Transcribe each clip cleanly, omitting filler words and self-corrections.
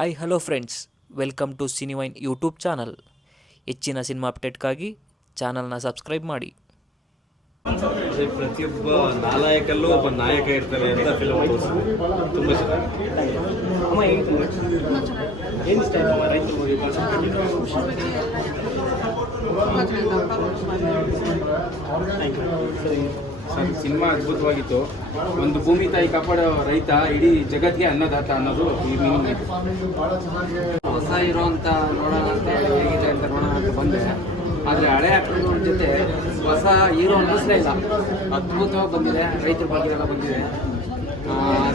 Hi hello friends, welcome to Cinevine YouTube channel. ಹೆಚ್ಚಿನ cinema ಅಪ್ಡೇಟ್ಗಾಗಿ ಚಾನಲ್ನ ಸಬ್ಸ್ಕ್ರೈಬ್ ಮಾಡಿ. ಪ್ರತಿಯೊಬ್ಬ ನಾಯಕಲ್ಲೂ ಒಬ್ಬ ನಾಯಕ ಇರ್ತಾರೆ ಅಂತ ಫಿಲ್ಮ್ ತೋರಿಸಿದೆ. ತುಂಬ ಸಿನಿಮಾ ಅದ್ಭುತವಾಗಿತ್ತು. ಒಂದು ಭೂಮಿ ತಾಯಿ ಕಾಪಾಡೋ ರೈತ ಇಡೀ ಜಗತ್ತಿಗೆ ಅನ್ನದಾತ ಅನ್ನೋದು ಈ ಮೀನಿಂಗ್ ಐತೆ. ಹೊಸ ಹೀರೋ ಅಂತ ನೋಡೋಣ ಅಂತ ಹೇಗಿದೆ ಅಂತ ನೋಡೋಣ ಅಂತ ಬಂದೆ, ಆದರೆ ಹಳೆ ಆಕ್ಟರ್ಗಳ ಜೊತೆ ಹೊಸ ಹೀರೋ ಅನ್ನಿಸ್ಲೇ ಇಲ್ಲ. ಅದ್ಭುತವಾಗಿ ಬಂದಿದೆ, ರೈತರ ಬಗ್ಗೆ ಎಲ್ಲ ಬಂದಿದೆ.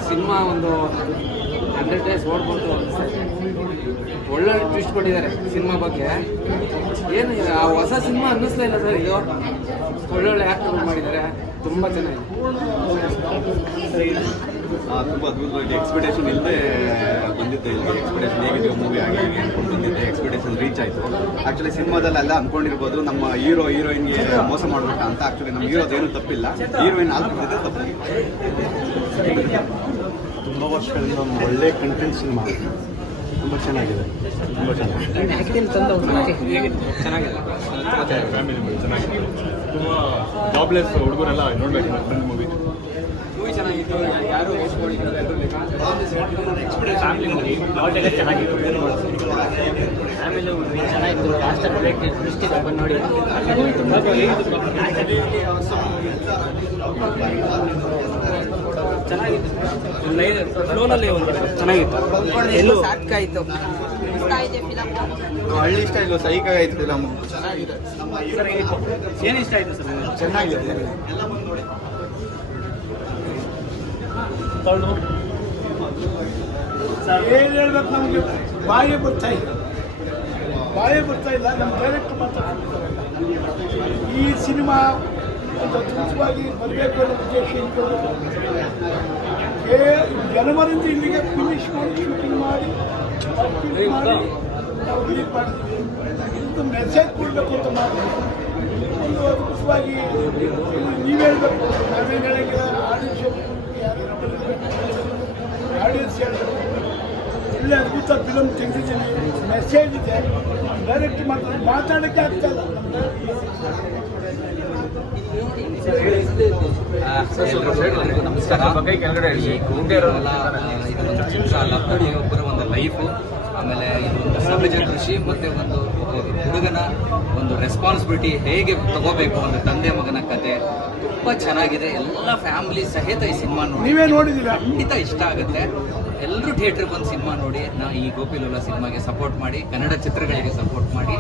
ಸಿನಿಮಾ ಒಂದು 100 days ಓಡ್ಬೋದು ಅನಿಸ್ತಾ ಇದೆ. ಒಳ್ಳೆ ಟ್ವಿಸ್ಟ್ ಕೊಟ್ಟಿದ್ದಾರೆ ಸಿನಿಮಾ ಬಗ್ಗೆ. ಏನು ಹೊಸ ಸಿನಿಮಾ ಅನ್ನಿಸ್ತಾ ಇಲ್ಲ ಸರ್, ಇದು ಒಳ್ಳೊಳ್ಳೆ ಆ್ಯಕ್ಟರ್ಗಳು ಮಾಡಿದ್ದಾರೆ, ತುಂಬ ಚೆನ್ನಾಗಿದೆ. ತುಂಬ ಅದ್ಭುತವಾಗಿ ಎಕ್ಸ್ಪೆಕ್ಟೇಷನ್ ಇಲ್ಲದೆ ಬಂದಿದ್ದೆ. ಇಲ್ಲಿ ಎಕ್ಸ್ಪೆಕ್ಟೇಷನ್ ಹೇಗಿದೆ ಮೂವಿ ಆಗಿ ಅಂದ್ಕೊಂಡು ಬಂದಿದ್ದೆ. ಎಕ್ಸ್ಪೆಕ್ಟೇಷನ್ ರೀಚ್ ಆಯಿತು. ಆ್ಯಕ್ಚುಲಿ ಸಿನಿಮಾದಲ್ಲೆಲ್ಲ ಅಂದ್ಕೊಂಡಿರ್ಬೋದು ನಮ್ಮ ಹೀರೋಯಿನ್ಗೆ ಮೋಸ ಮಾಡ್ಬೇಕ ಅಂತ. ಆ್ಯಕ್ಚುಲಿ ನಮ್ಮ ಹೀರೋದೇನು ತಪ್ಪಿಲ್ಲ, ಹೀರೋಯಿನ್ ಆಗ್ಬಿಟ್ಟಿದೆ ತಪ್ಪು. ತುಂಬ ವರ್ಷಗಳಿಂದ ಒಂದು ಒಳ್ಳೆ ಕಂಟೆಂಟ್ ಸಿನಿಮಾ, ತುಂಬ ಚೆನ್ನಾಗಿದೆ. ತುಂಬ ಚೆನ್ನಾಗಿದೆ, ಫ್ಯಾಮಿಲಿ ಮೂವಿ ಚೆನ್ನಾಗಿದೆ. ತುಂಬ ಜಾಬ್ಲೆಸ್ ಹುಡುಗರೆಲ್ಲ ನೋಡಬೇಕು ಫ್ರೆಂಡ್ ಮೂವಿ ಚೆನ್ನಾಗಿತ್ತು. ಯಾರು ಫ್ಯಾಮಿಲಿ ಮೂವಿ ಚೆನ್ನಾಗಿತ್ತು. ಫ್ಯಾಮಿಲಿ ಮೂವಿ ಚೆನ್ನಾಗಿತ್ತು. ಲಾಸ್ಟ್ ದೃಷ್ಟಿ ಬಂದು ನೋಡಿ ಚೆನ್ನಾಗಿತ್ತು. ಫ್ಲೋನಲ್ಲಿ ಒಂದು ಚೆನ್ನಾಗಿತ್ತು. ಎಲ್ಲೂ ಸಾಕಾಯಿತು. ಹಳ್ಳಿ ಸ್ಟೈಲು ಸೈಕ್ ಆಯ್ತು ಫಿಲಮ್. ಚೆನ್ನಾಗಿದೆ. ಏನು ಇಷ್ಟ ಆಯಿತು ಸರ್? ಚೆನ್ನಾಗಿದೆ. ಏನು ಹೇಳ್ಬೇಕು, ನಮಗೆ ಬಾಯಿ ಬರ್ತಾ ಇಲ್ಲ. ನಮ್ಮ ಡೈರೆಕ್ಟರ್ ಮಾತಾಡ್ತಾರೆ ಈ ಸಿನಿಮಾ ಒಂದು ಅದ್ಭುತವಾಗಿ ಬರಬೇಕು ಅನ್ನೋ ಉದ್ದೇಶ ಇಟ್ಕೊಂಡು ಜನವರಿಂದ ಇಲ್ಲಿಗೆ ಫಿನಿಶ್ ಮಾಡಿ ಶೂಟಿಂಗ್ ಮಾಡಿ ನಾವು ರಿಲೀಸ್ ಮಾಡಿದ್ವಿ. ಇದು ಮೆಸೇಜ್ ಕೊಡಬೇಕು ಅಂತ ಮಾಡಿದ್ವಿ. ಒಂದು ಅದ್ಭುತವಾಗಿ ನೀವು ಹೇಳಬೇಕು, ನಾವೇನು ಹೇಳಂಗಿಲ್ಲ. ಆಡಿಯನ್ಸ್ ಹೇಳಬೇಕು, ಒಳ್ಳೆ ಅದ್ಭುತ ಫಿಲಮ್ ತೆಗೆದಿದ್ದೀನಿ, ಮೆಸೇಜ್ ಇದೆ. ಡೈರೆಕ್ಟ್ ಮಾತಾಡೋಕ್ಕೆ ಆಗ್ತಾ ಇಲ್ಲ. ನಮಸ್ಕಾರ. ಈ ಗುಂಡೇರಲ್ಲ ಇದೊಂದು ಚಿತ್ರ ಲಬ್ಬಡಿ ಒಬ್ಬರ ಒಂದು ಲೈಫು, ಆಮೇಲೆ ಇದೊಂದು ಸಹಜ ಕೃಷಿ ಮತ್ತು ಒಂದು ಹುಡುಗನ ಒಂದು ರೆಸ್ಪಾನ್ಸಿಬಿಲಿಟಿ ಹೇಗೆ ತಗೋಬೇಕು, ಒಂದು ತಂದೆ ಮಗನ ಕತೆ ತುಂಬ ಚೆನ್ನಾಗಿದೆ. ಎಲ್ಲ ಫ್ಯಾಮಿಲಿ ಸಹಿತ ಈ ಸಿನಿಮಾ ನೋಡಿ, ನೀವೇ ನೋಡಿದ್ದೀರಾ, ಖಂಡಿತ ಇಷ್ಟ ಆಗುತ್ತೆ. ಎಲ್ಲರೂ ಥಿಯೇಟ್ರಿಗೆ ಬಂದು ಸಿನಿಮಾ ನೋಡಿ. ಈ ಗೋಪಿಲೋಲ ಸಿನಿಮಾಗೆ ಸಪೋರ್ಟ್ ಮಾಡಿ, ಕನ್ನಡ ಚಿತ್ರಗಳಿಗೆ ಸಪೋರ್ಟ್ ಮಾಡಿ.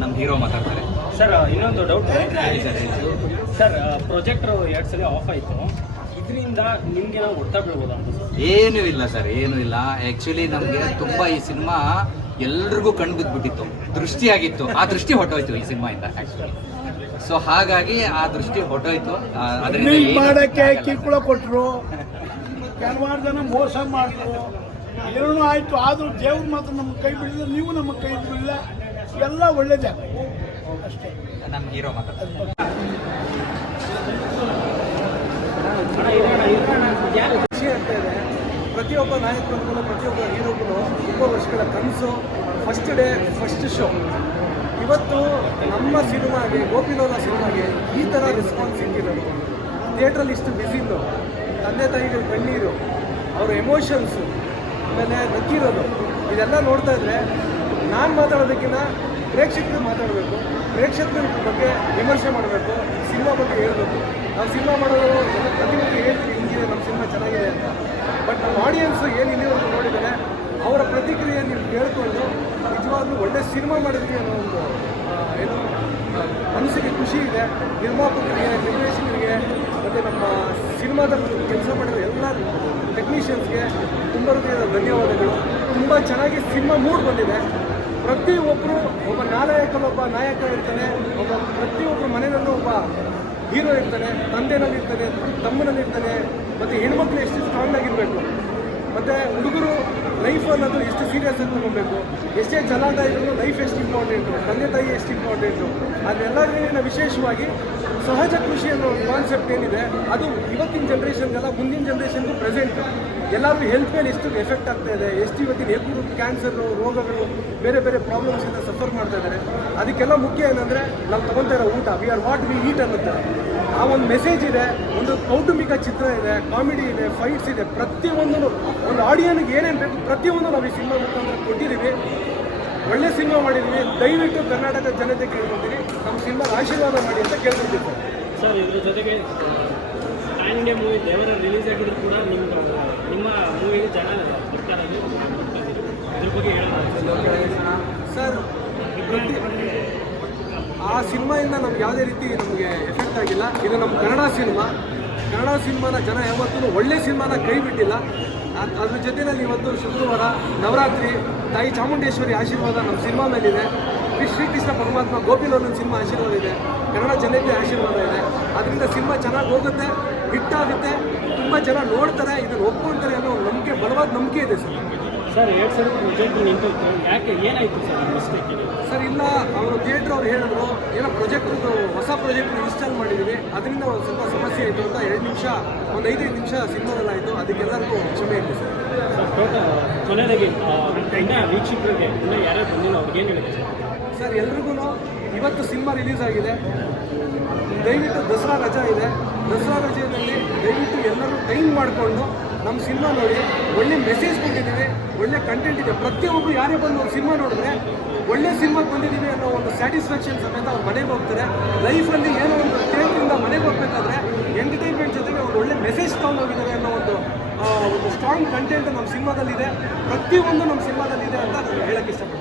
ನಮ್ಮ ಹೀರೋ ಮಾತಾಡ್ತಾರೆ. ಸರ್, ಇನ್ನೊಂದು ಡೌಟ್ ಸರ್. ಪ್ರೊಜೆಕ್ಟರ್ 2 ಸಲ ಆಫ್ ಆಯಿತು. ಇದರಿಂದ ನಿಮಗೆ ನಾವು ಒತ್ತ ಬೀಳ್ಬೋದಾ ಅಂತ ಸರ್? ಏನೂ ಇಲ್ಲ ಸರ್, ಏನೂ ಇಲ್ಲ. ಆ್ಯಕ್ಚುಲಿ ನಮಗೆ ತುಂಬ ಈ ಸಿನಿಮಾ ಎಲ್ರಿಗೂ ಕಣ್ಣು ಬಿದ್ದುಬಿಟ್ಟಿತ್ತು, ದೃಷ್ಟಿಯಾಗಿತ್ತು. ಆ ದೃಷ್ಟಿ ಹೊಟ್ಟೋಯ್ತು ಈ ಸಿನಿಮಾಯಿಂದ ಆ್ಯಕ್ಚುಲಿ. ಸೊ ಹಾಗಾಗಿ ಆ ದೃಷ್ಟಿ ಹೊಟ್ಟೋಯ್ತು. ಮಾಡೋಕ್ಕೆ ಕಿರುಕುಳ ಕೊಟ್ಟರು, ಕೆಲವಾರು ಜನ ಮೋಸ ಮಾಡಿದ್ರು, ಏನೂ ಆಯಿತು. ಆದರೂ ದೇವ್ರು ಮಾತ್ರ ನಮ್ಮ ಕೈ ಬಿಡಲಿಲ್ಲ, ನೀವು ನಮ್ಮ ಕೈ ಬಿಡಲಿಲ್ಲ. ಎಲ್ಲ ಒಳ್ಳೇದೇ ಅಷ್ಟೇ. ನಮ್ಮ ಹೀರೋ ಮಾತಾಡ್ತಾರೆ. ಖುಷಿ ಆಗ್ತಾ ಇದೆ. ಪ್ರತಿಯೊಬ್ಬ ನಾಯಕರಿಗೂ ಪ್ರತಿಯೊಬ್ಬ ಹೀರೋಗೂ ತುಂಬ ವರ್ಷಗಳ ಕನಸು. First day first show. ಇವತ್ತು ನಮ್ಮ ಸಿನಿಮಾಗೆ, ಗೋಪಿಲೋಲ ಸಿನಿಮಾಗೆ ಈ ಥರ ರೆಸ್ಪಾನ್ಸ್ ಸಿಕ್ಕಿರೋದು, ಥಿಯೇಟ್ರಲ್ಲಿ ಇಷ್ಟು ಬಿಸಿಲು, ತಂದೆ ತಾಯಿಗಳ ಕಣ್ಣೀರು, ಅವರ ಎಮೋಷನ್ಸು, ಆಮೇಲೆ ನಕ್ಕಿರೋದು, ಇದೆಲ್ಲ ನೋಡ್ತಾ ಇದ್ರೆ ನಾನು ಮಾತಾಡೋದಕ್ಕಿಂತ ಪ್ರೇಕ್ಷಕರು ಮಾತಾಡಬೇಕು. ಪ್ರೇಕ್ಷಕರ ಬಗ್ಗೆ ವಿಮರ್ಶೆ ಮಾಡಬೇಕು, ಸಿನಿಮಾ ಬಗ್ಗೆ ಹೇಳಬೇಕು. ನಾವು ಸಿನಿಮಾ ಮಾಡೋದು ಪ್ರತಿಯೊಬ್ಬರು ಹೇಳ್ತೀವಿ ಹಿಂಗಿದೆ ನಮ್ಮ ಸಿನಿಮಾ ಚೆನ್ನಾಗಿದೆ ಅಂತ. ಬಟ್ ನಮ್ಮ ಆಡಿಯನ್ಸು ಏನು ಇಲ್ಲಿವರೆಗೂ ನೋಡಿದ್ದಾರೆ, ಅವರ ಪ್ರತಿಕ್ರಿಯೆ ನೀವು ಕೇಳಿಕೊಂಡು ನಿಜವಾಗ್ಲೂ ಒಳ್ಳೆ ಸಿನಿಮಾ ಮಾಡಿದ್ವಿ ಅನ್ನೋ ಒಂದು ಏನು ಮನಸ್ಸಿಗೆ ಖುಷಿ ಇದೆ. ನಿರ್ಮಾಪಕರಿಗೆ, ನಿರ್ದೇಶಕರಿಗೆ ಮತ್ತು ನಮ್ಮ ಸಿನಿಮಾದಲ್ಲಿ ಕೆಲಸ ಮಾಡಿರೋ ಎಲ್ಲ ಟೆಕ್ನಿಷಿಯನ್ಸ್ಗೆ ತುಂಬ ಹೃದಯದ ಧನ್ಯವಾದಗಳು. ತುಂಬ ಚೆನ್ನಾಗಿ ಸಿನಿಮಾ ಮೂಡ್ ಬಂದಿದೆ. ಪ್ರತಿಯೊಬ್ಬರು ಒಬ್ಬ ನಾಯಕ ಇರ್ತಾನೆ, ಪ್ರತಿಯೊಬ್ಬರು ಮನೆಯಲ್ಲೂ ಒಬ್ಬ ಹೀರೋ ಇರ್ತಾನೆ, ತಂದೆನಲ್ಲಿರ್ತಾನೆ, ತಮ್ಮನಲ್ಲಿರ್ತಾನೆ. ಮತ್ತು ಹೆಣ್ಮಕ್ಳು ಎಷ್ಟು ಸ್ಟ್ರಾಂಗ್ ಆಗಿರಬೇಕು, ಮತ್ತು ಹುಡುಗರು ಲೈಫ್ ಅನ್ನೋದು ಎಷ್ಟು ಸೀರಿಯಸ್ ಆಗಿ ತಗೊಬೇಕು. ಎಷ್ಟೇ ಚೆನ್ನಾಗ ಇದ್ರು ಲೈಫ್ ಎಷ್ಟು ಇಂಪಾರ್ಟೆಂಟು, ತಂದೆ ತಾಯಿ ಎಷ್ಟು ಇಂಪಾರ್ಟೆಂಟು. ಅದೆಲ್ಲರಿಗಿಂತ ವಿಶೇಷವಾಗಿ ಸಹಜ ಕೃಷಿ ಅನ್ನೋ ಒಂದು ಕಾನ್ಸೆಪ್ಟ್ ಏನಿದೆ, ಅದು ಇವತ್ತಿನ ಜನ್ರೇಷನ್ಗೆಲ್ಲ ಮುಂದಿನ ಜನ್ರೇಷನ್ಗೂ ಪ್ರೆಸೆಂಟ್. ಎಲ್ಲರಿಗೂ ಹೆಲ್ತ್ ಮೇಲೆ ಎಷ್ಟು ಎಫೆಕ್ಟ್ ಆಗ್ತಾ ಇದೆ, ಎಷ್ಟು ಇವತ್ತಿನ ಎ ಗ್ರೂಪ್ ಕ್ಯಾನ್ಸರ್ ರೋಗಗಳು ಬೇರೆ ಬೇರೆ ಪ್ರಾಬ್ಲಮ್ಸಿಂದ ಸಫರ್ ಮಾಡ್ತಾ ಇದ್ದಾರೆ. ಅದಕ್ಕೆಲ್ಲ ಮುಖ್ಯ ಏನಂದರೆ ನಾವು ತೊಗೊತಾ ಇರೋ ಊಟ, we are what we eat ಅನ್ನುತ್ತೆ. ಆ ಒಂದು ಮೆಸೇಜ್ ಇದೆ, ಒಂದು ಕೌಟುಂಬಿಕ ಚಿತ್ರ ಇದೆ, ಕಾಮಿಡಿ ಇದೆ, ಫೈಟ್ಸ್ ಇದೆ, ಪ್ರತಿಯೊಂದು ಒಂದು ಆಡಿಯನ್ಗೆ ಏನೇನು ಬೇಕು ಪ್ರತಿಯೊಂದು ನಾವು ಈ ಸಿನಿಮಾ ಮುಖಾಂತರ ಕೊಟ್ಟಿದ್ದೀವಿ. ಒಳ್ಳೆ ಸಿನಿಮಾ ಮಾಡಿದ್ದೀವಿ. ದಯವಿಟ್ಟು ಕರ್ನಾಟಕದ ಜನತೆ ಕೇಳ್ಕೊತೀವಿ, ನಮ್ಮ ಸಿನಿಮಾಗೆ ಆಶೀರ್ವಾದ ಮಾಡಿ ಅಂತ ಕೇಳ್ಕೊತಿದ್ದೆ. ಸರ್ ಇದ್ರ ಜೊತೆಗೆ ಪ್ಯಾನ್ ಇಂಡಿಯಾ ಮೂವಿ ದೇವರ ರಿಲೀಸ್ ಆಗಿದ್ರು ಕೂಡ ನಿಮ್ಮ ಮೂವಿಗೆ ಜನ ಸರ್ಕಾರದಲ್ಲಿ ಇದ್ರ ಬಗ್ಗೆ ಹೇಳೋಣ ಸರ್. ಆ ಸಿನಿಮಾಯಿಂದ ನಮ್ಗೆ ಯಾವುದೇ ರೀತಿ ನಮಗೆ ಎಫೆಕ್ಟ್ ಆಗಿಲ್ಲ. ಇದು ನಮ್ಮ ಕನ್ನಡ ಸಿನಿಮಾನ ಜನ ಯಾವತ್ತೂ ಒಳ್ಳೆ ಸಿನಿಮಾನ ಕೈ ಬಿಟ್ಟಿಲ್ಲ. ಅದ್ರ ಜೊತೆಯಲ್ಲಿ ಇವತ್ತು ಶುಕ್ರವಾರ ನವರಾತ್ರಿ, ತಾಯಿ ಚಾಮುಂಡೇಶ್ವರಿ ಆಶೀರ್ವಾದ ನಮ್ಮ ಸಿನಿಮಾ ಮೇಲಿದೆ. ಶ್ರೀಕೃಷ್ಣ ಪರಮಾತ್ಮ ಗೋಪಿಲೋಲನ್ ಸಿನಿಮಾ ಆಶೀರ್ವಾದ ಇದೆ, ಕನ್ನಡ ಜನತೆ ಆಶೀರ್ವಾದ ಇದೆ. ಅದರಿಂದ ಸಿನಿಮಾ ಚೆನ್ನಾಗಿ ಹೋಗುತ್ತೆ, ಹಿಟ್ಟಾಗುತ್ತೆ, ತುಂಬ ಜನ ನೋಡ್ತಾರೆ, ಇದನ್ನು ಒಪ್ಕೊಳ್ತಾರೆ ಅನ್ನೋ ನಂಬಿಕೆ, ಬಲವಾದ ನಂಬಿಕೆ ಇದೆ ಸರ್. ಸರ್ 2 ಸಲ ಪ್ರೊಜೆಕ್ಟ್ ನಿಂತೋಯ್ತು, ಯಾಕೆ ಏನಾಯಿತು ಸರ್ ಮಿಸ್ಟೇಕ್? ಸರ್ ಇಲ್ಲ, ಅವರು ಥಿಯೇಟ್ರ್ ಅವ್ರು ಹೇಳಿದ್ರು ಏನೋ ಪ್ರಾಜೆಕ್ಟ್ದು ಹೊಸ ಪ್ರಾಜೆಕ್ಟ್ನ ಇನ್ಸ್ಟಾಲ್ ಮಾಡಿದ್ದೀವಿ, ಅದರಿಂದ ಒಂದು ಸ್ವಲ್ಪ ಸಮಸ್ಯೆ ಆಯಿತು ಅಂತ 2 ನಿಮಿಷ, ಒಂದು 5 ನಿಮಿಷ ಸಿನಿಮಾದಲ್ಲಾಯಿತು. ಅದಕ್ಕೆಲ್ಲರಿಗೂ ಕ್ಷಮೆ ಇದೆ ಸರ್. ಸರ್ ಟೋಟಲ್ ಕೊನೆಯದಾಗಿ ಇನ್ನೂ ವೀಕ್ಷಕರಿಗೆ ಇನ್ನೂ ಯಾರ್ಯಾರು ಬಂದಿಲ್ಲ ಅವ್ರಿಗೇನು ಹೇಳುತ್ತೆ ಸರ್? ಎಲ್ರಿಗೂ ಇವತ್ತು ಸಿನಿಮಾ ರಿಲೀಸ್ ಆಗಿದೆ, ದಯವಿಟ್ಟು ದಸರಾ ರಜಾ ಇದೆ, ದಸರಾ ರಜೆಯಲ್ಲಿ ದಯವಿಟ್ಟು ಎಲ್ಲರೂ ಟೈಮ್ ಮಾಡಿಕೊಂಡು ನಮ್ಮ ಸಿನಿಮಾ ನೋಡಿ. ಒಳ್ಳೆ ಮೆಸೇಜ್ ಕೊಟ್ಟಿದ್ದೀವಿ, ಒಳ್ಳೆ ಕಂಟೆಂಟ್ ಇದೆ. ಪ್ರತಿಯೊಬ್ಬರು ಯಾರೇ ಬಂದು ಒಂದು ಸಿನಿಮಾ ನೋಡಿದ್ರೆ ಒಳ್ಳೆ ಸಿನಿಮಾ ಬಂದಿದ್ದೀವಿ ಅನ್ನೋ ಒಂದು ಸ್ಯಾಟಿಸ್ಫ್ಯಾಕ್ಷನ್ ಸಮೇತ ಅವ್ರು ಮನೆಗೆ ಹೋಗ್ತಾರೆ. ಲೈಫಲ್ಲಿ ಏನೋ ಒಂದು ಥಿಯೇಟ್ರಿಂದ ಮನೆಗೆ ಹೋಗ್ಬೇಕಾದ್ರೆ ಎಂಟರ್ಟೈನ್ಮೆಂಟ್ ಜೊತೆಗೆ ಒಂದು ಒಳ್ಳೆ ಮೆಸೇಜ್ ತೊಗೊಂಡು ಹೋಗಿದ್ದಾರೆ ಅನ್ನೋ ಒಂದು ಸ್ಟ್ರಾಂಗ್ ಕಂಟೆಂಟ್ ನಮ್ಮ ಸಿನಿಮಾದಲ್ಲಿದೆ. ಪ್ರತಿಯೊಂದು ನಮ್ಮ ಸಿನಿಮಾದಲ್ಲಿದೆ ಅಂತ ನಾನು ಹೇಳಕ್ಕೆ ಇಷ್ಟಪಡ್ತೀನಿ.